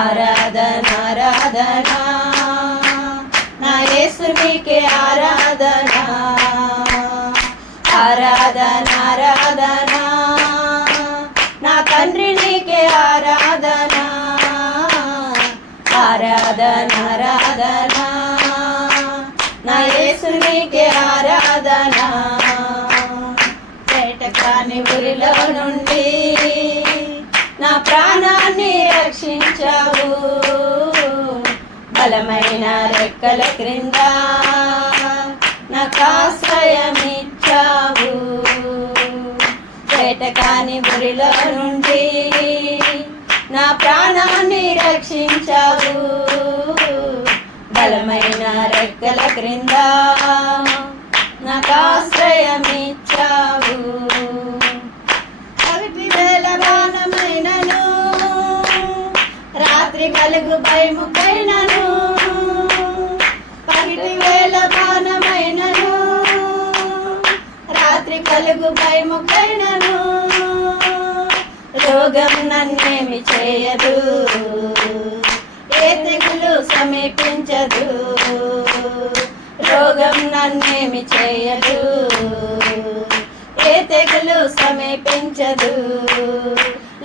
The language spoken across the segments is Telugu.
ఆరాధన ఆరాధన నా యేసు నీకే ఆరాధన ఆరాధన ఆరాధన నా తండ్రి నీకే ఆరాధన ఆరాధన ఆరాధన నా యేసు నీకే ఆరాధన వేటకాని ఊరిలో నుండి నా ప్రాణాన్ని రక్షించావు బలమైన రెక్కల క్రింద నాకు ఆశ్రయమిచ్చావు వేటకాని ఊరిలో నుండి నా ప్రాణాన్ని రక్షించావు బలమైన రెక్కల క్రింద నాకు ఆశ్రయమిచ్చావు పగటి వేళ బాణమైనను రాత్రి కలుగు భయముకైనను పగటి వేళ బాణమైనను రాత్రి కలుగు భయముకైనను రోగం నన్నేమి చేయదు ఏ తెగులు సమీపించదు రోగం నన్నేమి చేయదు ఏ తెగులు సమీపించదు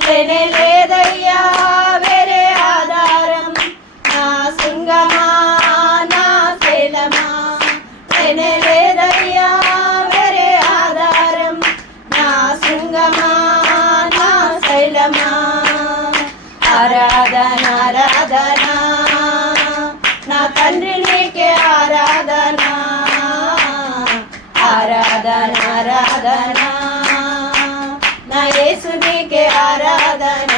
లేనే లేదయ్యా వేరే ఆధారం నా శృంగమా నా శైలమా లేనే లేదయ్యా వేరే ఆధారం నా శృంగమా నా శైలమా ఆరాధన ఆరాధన నా తండ్రి నీకే ఆరాధన ఆరాధన ఆరాధన నా యేసు నీకే ఆరాధన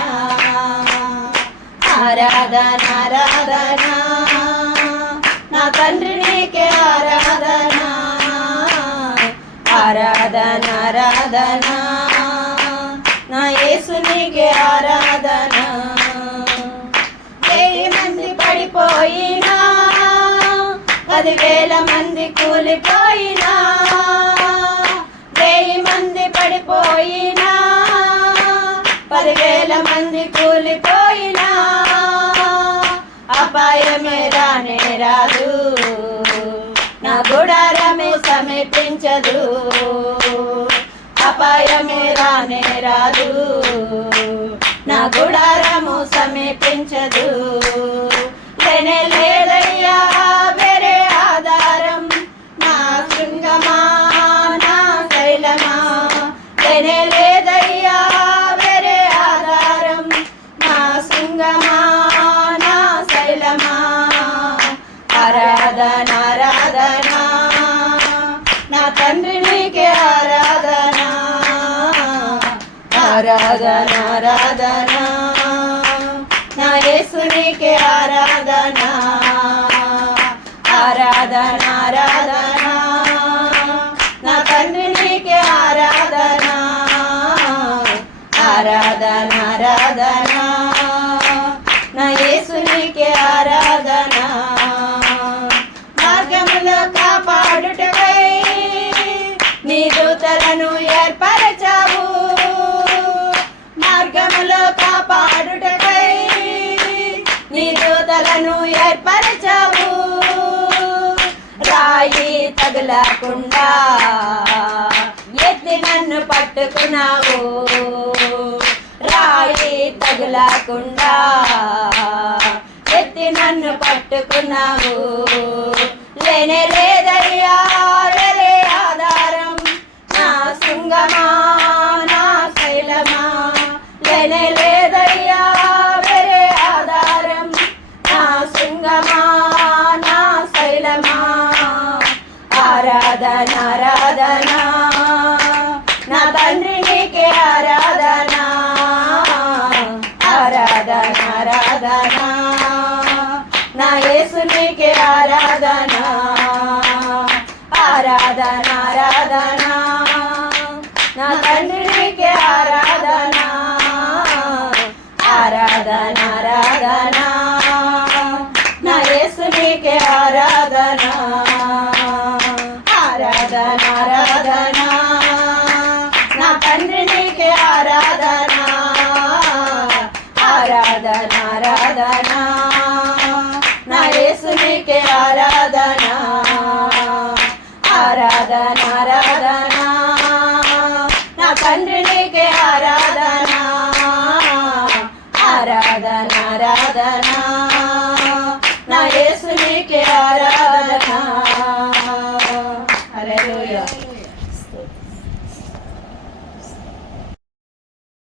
ఆరాధన ఆరాధన నా తండ్రి నీకే ఆరాధన ఆరాధన ఆరాధన నా యేసు నీకే ఆరాధన 1000 మంది పడిపోయినా 10,000 మంది కూలిపోయినా 1000 మంది పడిపోయినా 10,000 మంది కూలిపోయినా అపాయమే రానే రాదు నా గుడారమే సమీపించదు అపాయమే రానే రాదు నా గుడారము సమీపించదు లేనే లేదయ్యా వేరే ఆధారం నా శృంగమా నా శైలమా లేనే లేదయ్యా వేరే ఆధారం నా శృంగమా నా శైలమా ఆరాధన ఆరాధన నా తండ్రి నీకే ఆరాధన ఆరాధన ఆరాధన నా యేసు నీకే ఆరాధన ఆరాధన ఆరాధన నా తండ్రి నీకే ఆరాధన ఆరాధన ఆరాధన నా యేసు నీకే ఆరాధన మార్గములో కాపాడుటకై నీ దూతలను ఏర్పరచావు మార్గములో కాపాడుటకై నీ దూతలను ఏర్పరచావు రాయి తగలకుండా ఎత్తి నన్ను పట్టుకున్నావు రాయి తగలకుండా ఎత్తి నన్ను పట్టుకున్నావు లేనే లేదయ్యా వేరే ఆధారం నా శృంగమా నా శైలమా లేనే లేదయ్యా వేరే ఆధారం నా శృంగమా నా శైలమా ఆరాధన ఆరాధన నా తండ్రి నీకే ఆరాధన ఆరాధన ఆరాధన నా యేసు నీకే ఆరాధన ఆరాధన ఆరాధన నా తండ్రి నీకే ఆరాధన ఆరాధన ఆరాధన నా యేసు నీకే ఆరాధన ఆరాధన ఆరాధన నా తండ్రి నీకే ఆరాధన ఆరాధన ఆరాధన నా యేసునికే ఆరాధన ఆరాధన ఆరాధన నా తండ్రినికే ఆరాధన ఆరాధన ఆరాధన నా యేసునికే ఆరాధన